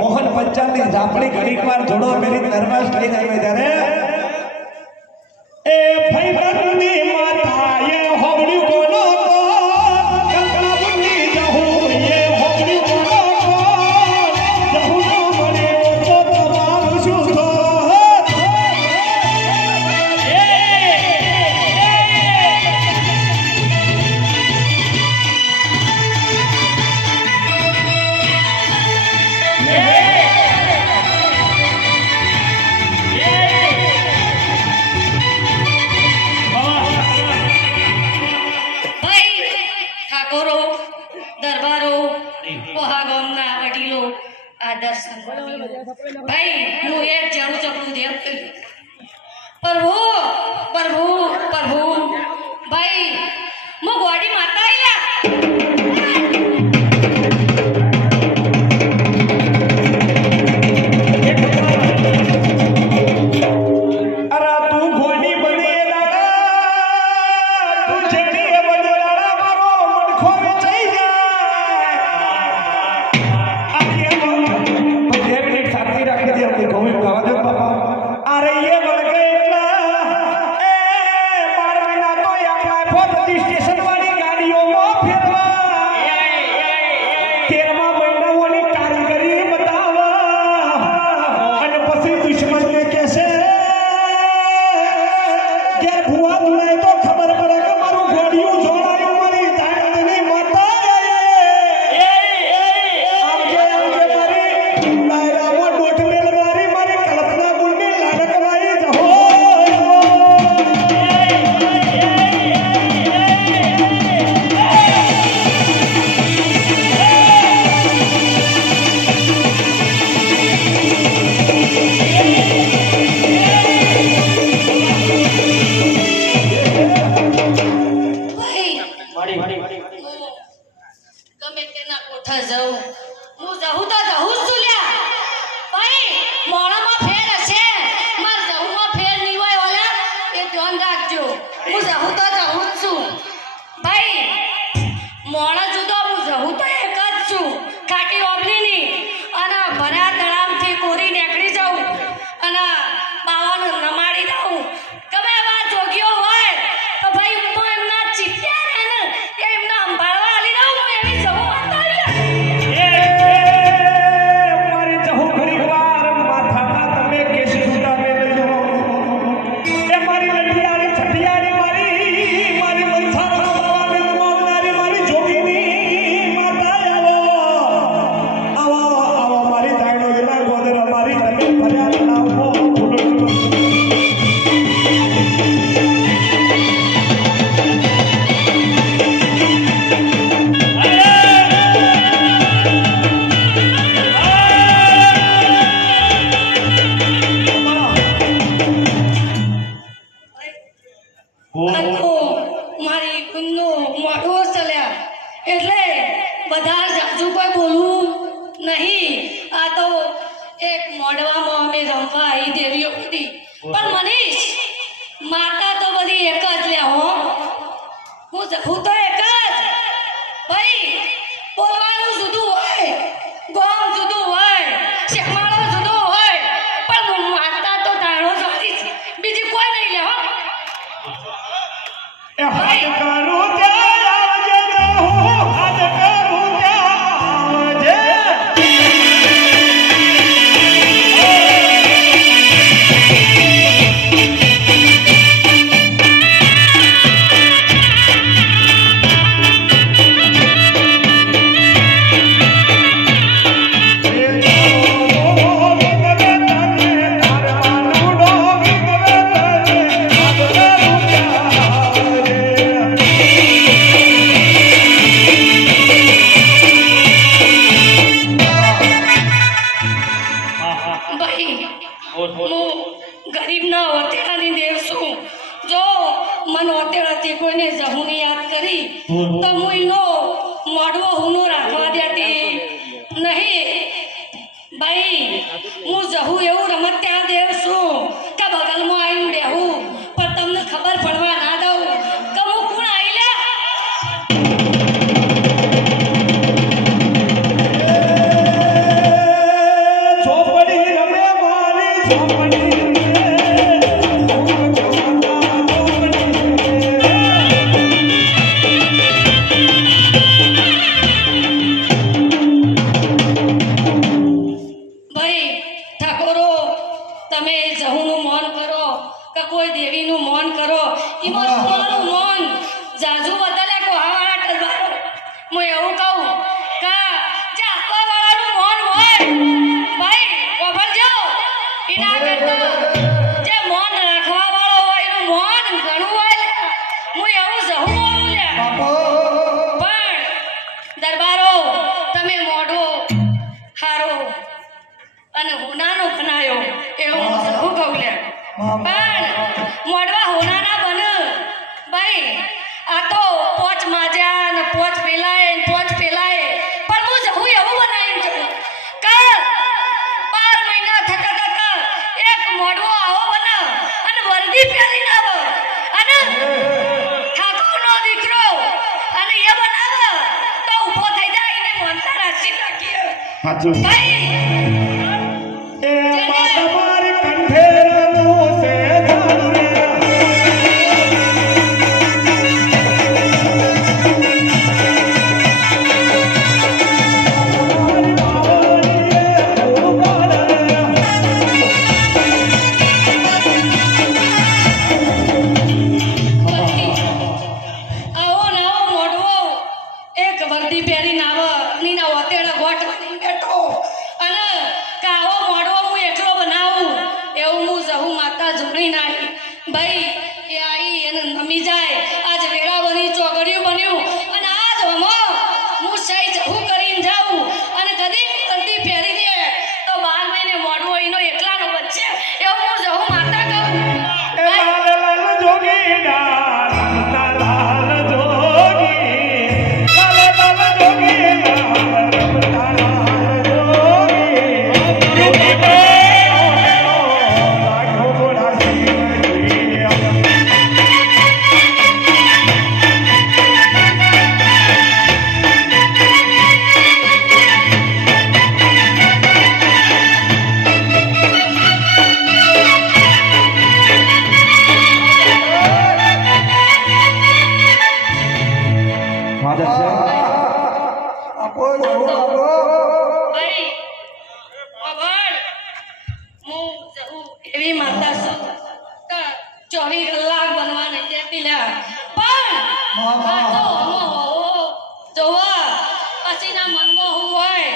મોહન પંચાલ ની ઝાપડી ઘડીક વાર જોડો મેરી નર્વસ થઈ જાય ત્યારે એ ફૈબરની માતાએ હોબડી બોલો તો કલકલાબની જહુ એ હોબડી બોલો તો જહુ નો મળે તો તમારું શું થો भाई હું એક જરૂર ચકલું દેવ પ્રભુ પ્રભુ પ્રભુ ભાઈ મો ગોડી માતા હું તો એક જ હાથ કરું ત્યાં આવજે જાહું, હાથ કરું ત્યાં આવજે. ભાઈ હું ગરીબના ઓતેડાની દેવ છું. જો મન ઓતેડાથી કોઈને જહુની યાદ કરી તો હું એનો મોઢવો હુનો રાખવા દેતી નહીં. ભાઈ હું જહું એવું રમત ત્યાં દેવ છું કે બગલમાં આવીને બેહું પણ તમને ખબર પડવા ના દઉં કે હું કોણ આવી લ્યા. ચોપડી રમે મારી ચોપડી ભાઈ ઠાકોરો તમે જહુનું મૌન કરો કે કોઈ દેવીનું મૌન કરો એમાં તમારું મૌન જાજુ બદલે કોહાવાળા ટરબારો. હું એવું કહું કે જે આપવાવાળાનું મૌન હોય ભાઈ ખબરજો એના કરતા જે મૌન રાખવાવાળો હોય એનું મૌન ઘણું હોય. હું એવું જહું બોલું લે પણ દરબારો તમે મોઢો હારો અને હોનાનો બનાયો એવું હું સહુ કહું લે પણ મોડવા હોનાના બને. ભાઈ આ તો પોચ માજ્યા ને પોચ પેલાય ને પોચ પેલાય પણ હું જહું એવું બનાવીને જવું કે 12 મહિના થતા થતા એક મોડવો આવો બને અને વર્દી પહેરીને આવે અને ઠાકોરનો દીકરો અને એ બનાવે તો ઊભો થઈ જાય એને મોનતા રાશિ રાખીએ. સાચું. ભાઈ એ માતા મારી કંઠે રમું છે ધારું રે. મારી બાવળીએ ફૂલ પાડે. આવો નાવો મોઢવો એક વર્દી પહેરીને આવો નીના ઓતેડા ગોટ બની બેઠો અને કે આવો મોઢવો હું એકલો બનાવું એવું હું જહું માતા જમણી નાખી. ભાઈ એ આવી એને નમી જાય આજ વેળા બની ચોગડિયું બન્યું અને આજ હમો હું સહી જહું કરીને જાઉં અને કદી વર્દી પહેરી દે તો 12 મહિને મોઢવો એનો એકલાનો બચશે એવું હું જહું માતા કહું. એ લાલ લાલ જોગીડા, રમતા લાલ જોગી. લાલ લાલ જોગીડા, રમતા લાલ જોગી. જોગી બે ઓનેનો લાખો ગોળા શિવજી. ભાઈ ખબર હું જહું એવી માતા છું કે 24 કલાક બનવા નહીં દેતી લે પણ આ તો હમો હોવો જોવા પછીના મનમાં હું હોય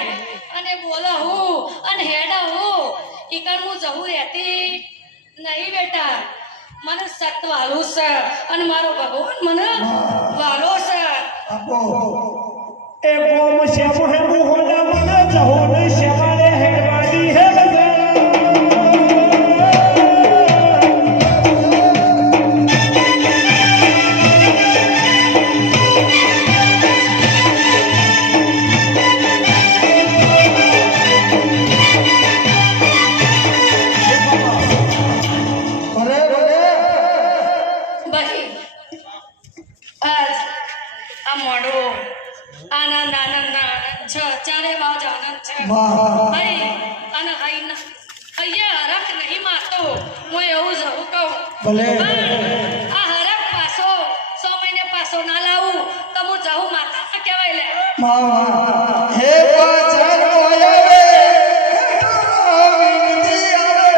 અને બોલે હું અને હેડે હું ઈકણ હું જહું રહેતી નહીં બેટા. મને સત વાલું છે અને મારો ભગવાન મને વાલો છે. એ કોમ શ્યામ હે મોહના મને જહો ને શ્યામાને હેડવાડી હે બધા. ભાઈ આજ આ મોડો આનંદ આનંદ આનંદ છે ચારે બાજુ આનંદ છે ભાઈ અને અહીંયા હરખ નહીં મારતો હું એવું જવું કહું ભલે. પણ આ હરખ પાછો 6 મહિને પૈસો ના લાવું તો હું જહું માતા ના કહેવાય લે હે બજાર મોયા રે વિનતી આવે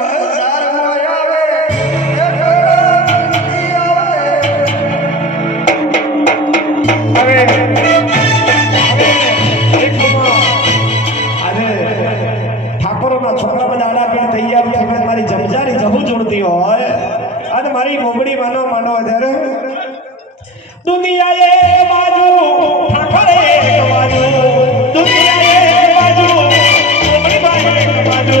બજાર મોયા રે વિનતી આવે હવે આજે ઠાકોરોના છોકરા બધા આડાપીડ તૈયાર થઈને મારી જમજાની જહુ જોડતી હોય અને મારી મોગડી માનો અત્યારે દુનિયાએ બાજુ ઠાકોરે એક બાજુ દુનિયાએ બાજુ મોગડી બાજુ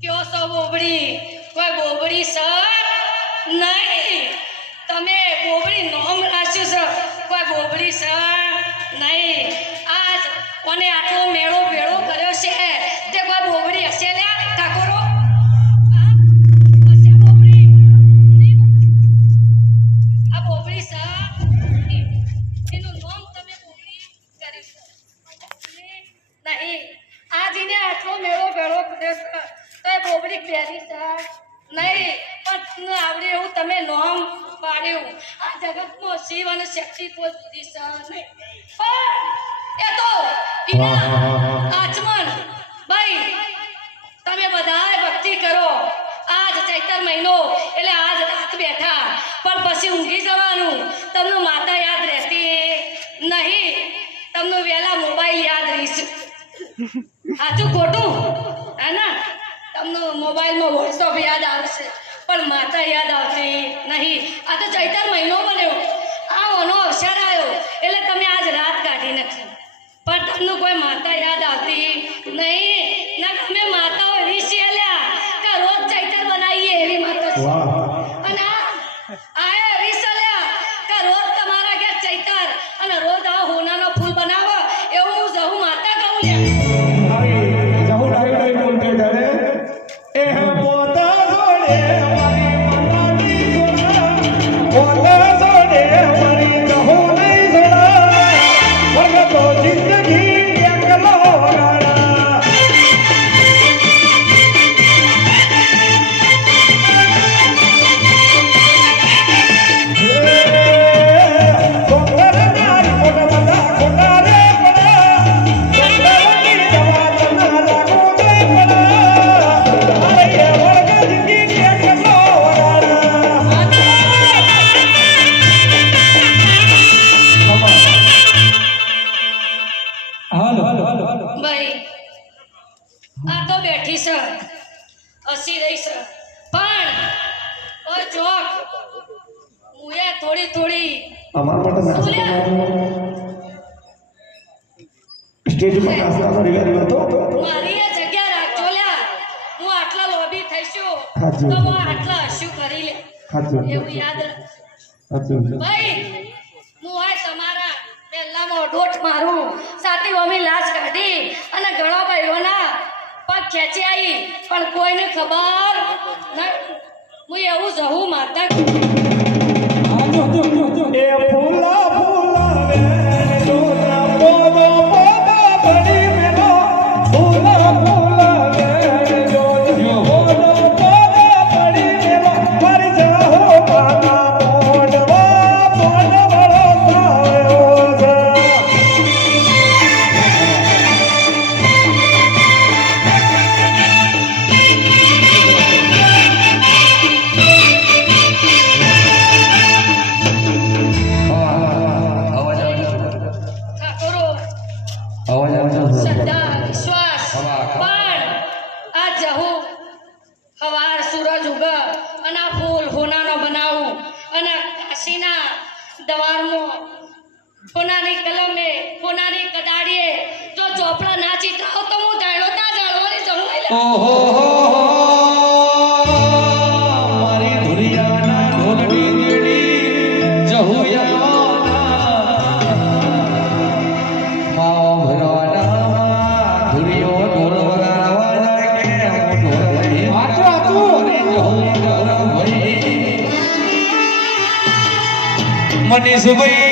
કયો છો બોબડી કોઈ બોબડી સર નહીં તમે બોબડી નોમ રાખ્યું છે કોઈ બોબડી સર નહીં આજ કોને આટલો મેળો ભેળો કર્યો છે તે કોઈ બોબડી હશે લ્યા ઠાકોરો હશે બોબડી આ બોબડી સર એનું નામ તમે બોબડી કર્યું નહીં આજ એને આટલો મેળો ભેળો કર્યો છે તો એ બોબડી પહેરી છે નહીં પણ તમને આવડે એવું તમે નોમ પાડ્યું આ જગતમાં શિવ અને શક્તિ કોઈ જુદી છે નહીં પણ એ તો આચમન ભાઈ તમે બધાએ ભક્તિ કરો આજ ચૈતર મહિનો એટલે આજ રાત બેઠા પણ પછી ઊંઘી જવાનું તમને માતા યાદ રહેતી નહીં તમને વહેલા મોબાઈલ યાદ રહીશું સાચું ખોટું હા ના તમને મોબાઈલમાં વોટ્સઅપ યાદ આવશે પણ માતા યાદ આવતી નહીં આ તો ચૈતર મહિનો બન્યો આ ઓનો અવસર આવ્યો એટલે તમે આજ રાત કાઢી નાખી પણ તમને કોઈ માતા યાદ આવતી નહીં ના તમે માતાઓ એવી છે લ્યા કે રોજ ચૈતર બનાવીએ એવી માતા છે અને આ એવી છે લ્યા કે રોજ તમારા ઘેર ચૈતર અને રોજ આ હોનાનો ફૂલ બનાવો એવું હું જહું માતા કહું લ્યા જહુ ડાઈ બોલતે ત્યારે એ પોતા જોડે મારી મનાની જોડા પોતા જોડે મારી જહુ નહીં જોડા વર્ગ તો જિંદગી એકલો ગાડા ભાઈ આ તો બેઠી છે હસી રહી છે પણ ઓ જોક મુએ થોડી થોડી અમારા માટે નાસ્તો સ્ટેજ પર નાસ્તો રેડી હતો મારી એ જગ્યા રાખજો લ્યા હું આટલા લોબી થઈશું હાજી. તો હું આટલા હસ્યું કરી લે હાજી. એવું યાદ રાખ સાચું ભાઈ હું આ તમારા પહેલામાં ડોટ મારું સાથી અમે લાશ કાઢી અને ઘણા ભાઈઓના પગ ખેંચી આવી પણ કોઈને ખબર નહીં હું એવું જહું માતા એ ફૂલા ફૂલા વેણ જોના પોદો પોદો બડી મેલો ફૂલા ફૂલા વેણ જોના પોદો પોદો બડી મેલો પર જાહો બાના મોડવા મોડવળો સાવ્યો છે ઠાકોરો શ્રદ્ધા વિશ્વાસ પણ આ જહું સવાર સૂરજ ઉગ અને આ ફૂલ હોનાનો બનાવું અને ઓહો મારી ધુરિયાના ઢોલની દેડી જહુયાના માઓ ભરવાના ધુરિયો ઢોલ વગાડવા લાગે હું ઢોલ લઈ જહુયાના ભાઈ મનીષભાઈ